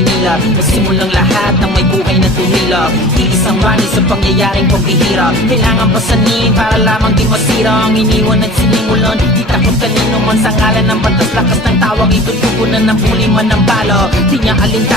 Maynila. Nagsimulang lahat ng may buhay na tumila. Iisang rani sa pangyayaring pagbihira. Kailangan pasanin para lamang di masira ang iniwan at sinimulan. Di takot kanino man sa ngalan ng batas. Lakas ng tawag itutugunan ng huli man ng bala. Di niya alintana